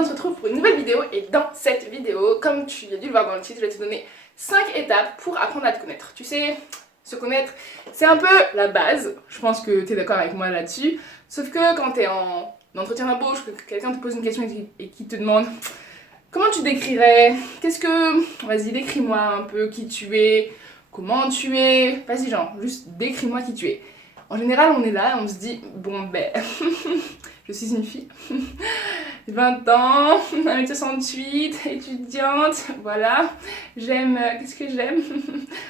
on se retrouve pour une nouvelle vidéo et dans cette vidéo, comme tu as dû le voir dans le titre, je vais te donner 5 étapes pour apprendre à te connaître. Tu sais, se connaître, c'est un peu la base, je pense que tu es d'accord avec moi là-dessus, sauf que quand tu es en entretien d'embauche, que quelqu'un te pose une question et qui te demande comment tu te décrirais, vas-y décris-moi un peu qui tu es, comment tu es, vas-y genre, juste décris-moi qui tu es. En général, on est là et on se dit, bon ben, je suis une fille, 20 ans, 1m68, étudiante, voilà, qu'est-ce que j'aime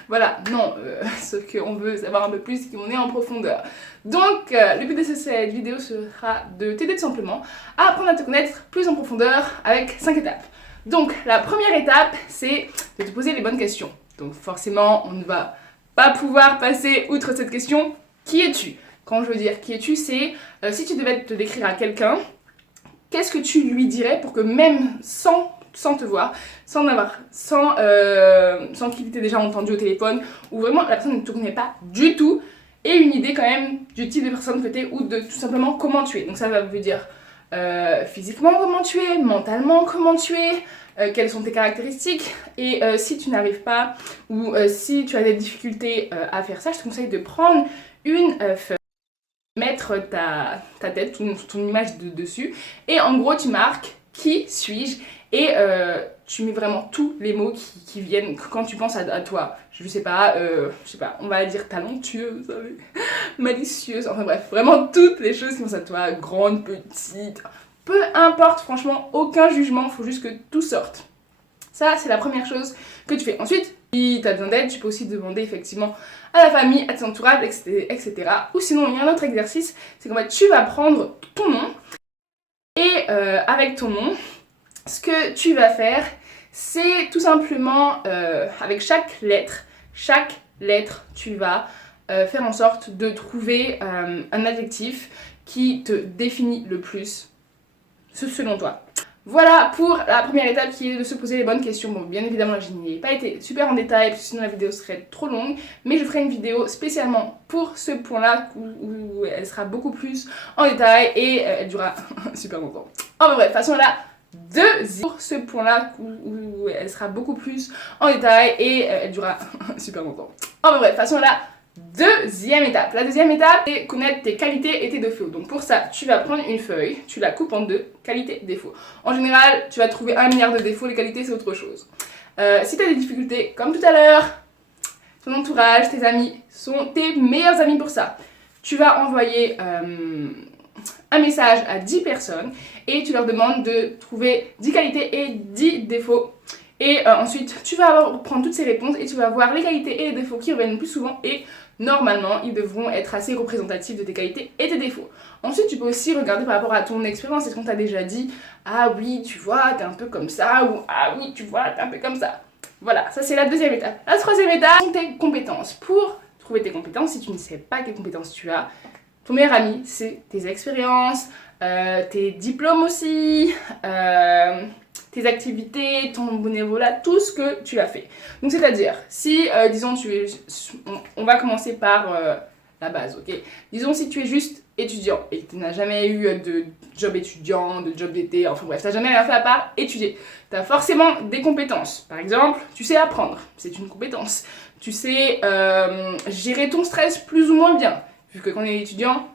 voilà, non, sauf qu'on veut savoir un peu plus et qu'on est en profondeur. Donc, le but de cette vidéo sera de t'aider tout simplement à apprendre à te connaître plus en profondeur avec 5 étapes. Donc, la première étape, c'est de te poser les bonnes questions. Donc, forcément, on ne va pas pouvoir passer outre cette question. Qui es-tu? Quand je veux dire qui es-tu, c'est si tu devais te décrire à quelqu'un, qu'est-ce que tu lui dirais pour que même sans te voir, sans qu'il t'ait déjà entendu au téléphone, ou vraiment la personne ne te connaît pas du tout, et une idée quand même du type de personne que tu es, ou de tout simplement comment tu es. Donc ça veut dire physiquement comment tu es, mentalement comment tu es, quelles sont tes caractéristiques, et si tu n'arrives pas, ou si tu as des difficultés à faire ça, je te conseille de prendre une feuille, mettre ta tête, ton image dessus, et en gros tu marques qui suis-je, et tu mets vraiment tous les mots qui viennent quand tu penses à toi. Je sais pas, on va dire talentueuse, vous savez, malicieuse, enfin bref, vraiment toutes les choses qui pensent à toi, grande, petite, peu importe, franchement, aucun jugement, faut juste que tout sorte. Ça, c'est la première chose que tu fais. Ensuite, si tu as besoin d'aide, tu peux aussi demander effectivement à la famille, à tes entourages, etc. Ou sinon, il y a un autre exercice, c'est qu'en fait, tu vas prendre ton nom et avec ton nom, ce que tu vas faire, c'est tout simplement, avec chaque lettre, tu vas faire en sorte de trouver un adjectif qui te définit le plus, selon toi. Voilà pour la première étape qui est de se poser les bonnes questions. Bon, bien évidemment, je n'y ai pas été super en détail parce que sinon la vidéo serait trop longue, mais je ferai une vidéo spécialement pour ce point-là où elle sera beaucoup plus en détail et elle durera super longtemps. Enfin bref, façon là, pour ce point-là où elle sera beaucoup plus en détail et elle durera super longtemps. Enfin bref, façon là. Deuxième étape. La deuxième étape, c'est connaître tes qualités et tes défauts. Donc pour ça, tu vas prendre une feuille, tu la coupes en deux, qualités, défauts. En général, tu vas trouver 1 milliard de défauts, les qualités c'est autre chose. Si tu as des difficultés, comme tout à l'heure, ton entourage, tes amis sont tes meilleurs amis pour ça. Tu vas envoyer un message à 10 personnes et tu leur demandes de trouver 10 qualités et 10 défauts. Et ensuite, tu vas prendre toutes ces réponses et tu vas voir les qualités et les défauts qui reviennent le plus souvent et normalement, ils devront être assez représentatifs de tes qualités et tes défauts. Ensuite, tu peux aussi regarder par rapport à ton expérience. Est-ce qu'on t'a déjà dit « Ah oui, tu vois, t'es un peu comme ça » ou « Ah oui, tu vois, t'es un peu comme ça ». Voilà, ça c'est la deuxième étape. La troisième étape, sont tes compétences. Pour trouver tes compétences, si tu ne sais pas quelles compétences tu as, ton meilleur ami, c'est tes expériences, tes diplômes aussi, tes activités, ton bénévolat, tout ce que tu as fait. Donc c'est-à-dire, si, disons, on va commencer par la base, ok? Disons, si tu es juste étudiant et que tu n'as jamais eu de job étudiant, de job d'été, enfin bref, tu n'as jamais rien fait à part étudier. Tu as forcément des compétences. Par exemple, tu sais apprendre, c'est une compétence. Tu sais gérer ton stress plus ou moins bien, vu que quand on est étudiant,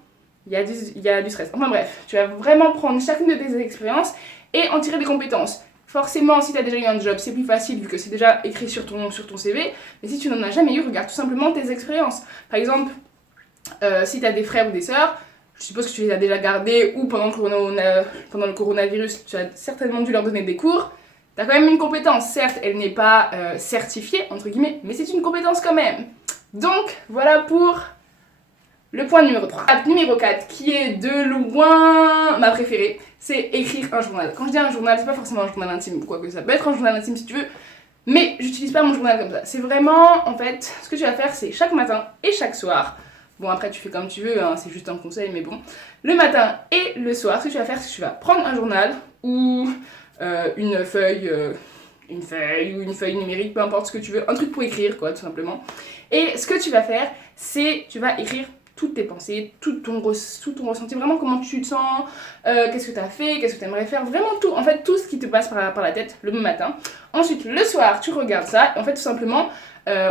il y a du stress. Enfin bref, tu vas vraiment prendre chacune de tes expériences et en tirer des compétences. Forcément, si tu as déjà eu un job, c'est plus facile vu que c'est déjà écrit sur ton CV. Mais si tu n'en as jamais eu, regarde tout simplement tes expériences. Par exemple, si tu as des frères ou des sœurs, je suppose que tu les as déjà gardés ou pendant le coronavirus, tu as certainement dû leur donner des cours. Tu as quand même une compétence. Certes, elle n'est pas certifiée, entre guillemets, mais c'est une compétence quand même. Donc, voilà pour le point numéro 3. Numéro 4, qui est de loin ma préférée, c'est écrire un journal. Quand je dis un journal, c'est pas forcément un journal intime, quoique ça peut être un journal intime si tu veux, mais j'utilise pas mon journal comme ça. C'est vraiment, en fait, ce que tu vas faire, c'est chaque matin et chaque soir. Bon, après, tu fais comme tu veux, hein, c'est juste un conseil, mais bon. Le matin et le soir, ce que tu vas faire, c'est que tu vas prendre un journal ou une feuille ou une feuille numérique, peu importe ce que tu veux, un truc pour écrire, quoi, tout simplement. Et ce que tu vas faire, c'est tu vas écrire toutes tes pensées, tout ton ressenti, vraiment comment tu te sens, qu'est-ce que tu as fait, qu'est-ce que tu aimerais faire, vraiment tout, en fait tout ce qui te passe par la tête le matin. Ensuite le soir tu regardes ça et en fait tout simplement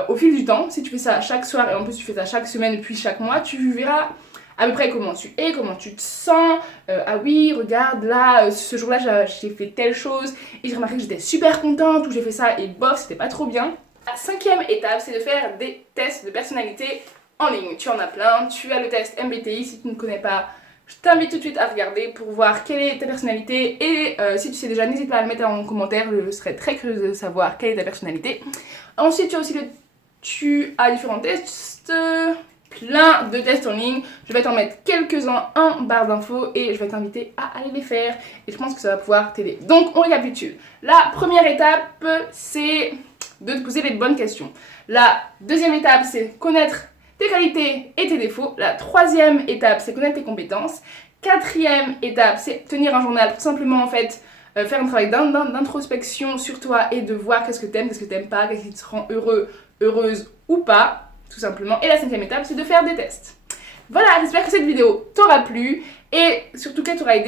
au fil du temps, si tu fais ça chaque soir et en plus tu fais ça chaque semaine puis chaque mois, tu verras à peu près comment tu es, comment tu te sens. Ah oui, regarde là, ce jour-là j'ai fait telle chose et j'ai remarqué que j'étais super contente ou j'ai fait ça et bof, c'était pas trop bien. La cinquième étape, c'est de faire des tests de personnalité en ligne. Tu en as plein, tu as le test MBTI, si tu ne connais pas, je t'invite tout de suite à regarder pour voir quelle est ta personnalité et si tu sais déjà, n'hésite pas à le mettre en commentaire, je serais très curieuse de savoir quelle est ta personnalité. Ensuite, tu as différents tests, plein de tests en ligne. Je vais t'en mettre quelques-uns en barre d'infos et je vais t'inviter à aller les faire et je pense que ça va pouvoir t'aider. Donc on récapitule. La première étape, c'est de te poser les bonnes questions. La deuxième étape, c'est connaître tes qualités et tes défauts. La troisième étape, c'est connaître tes compétences. Quatrième étape, c'est tenir un journal, tout simplement en fait faire un travail d'introspection sur toi et de voir qu'est-ce que t'aimes pas, qu'est-ce qui te rend heureux, heureuse ou pas, tout simplement. Et la cinquième étape, c'est de faire des tests. Voilà, j'espère que cette vidéo t'aura plu et surtout qu'elle t'aura aidé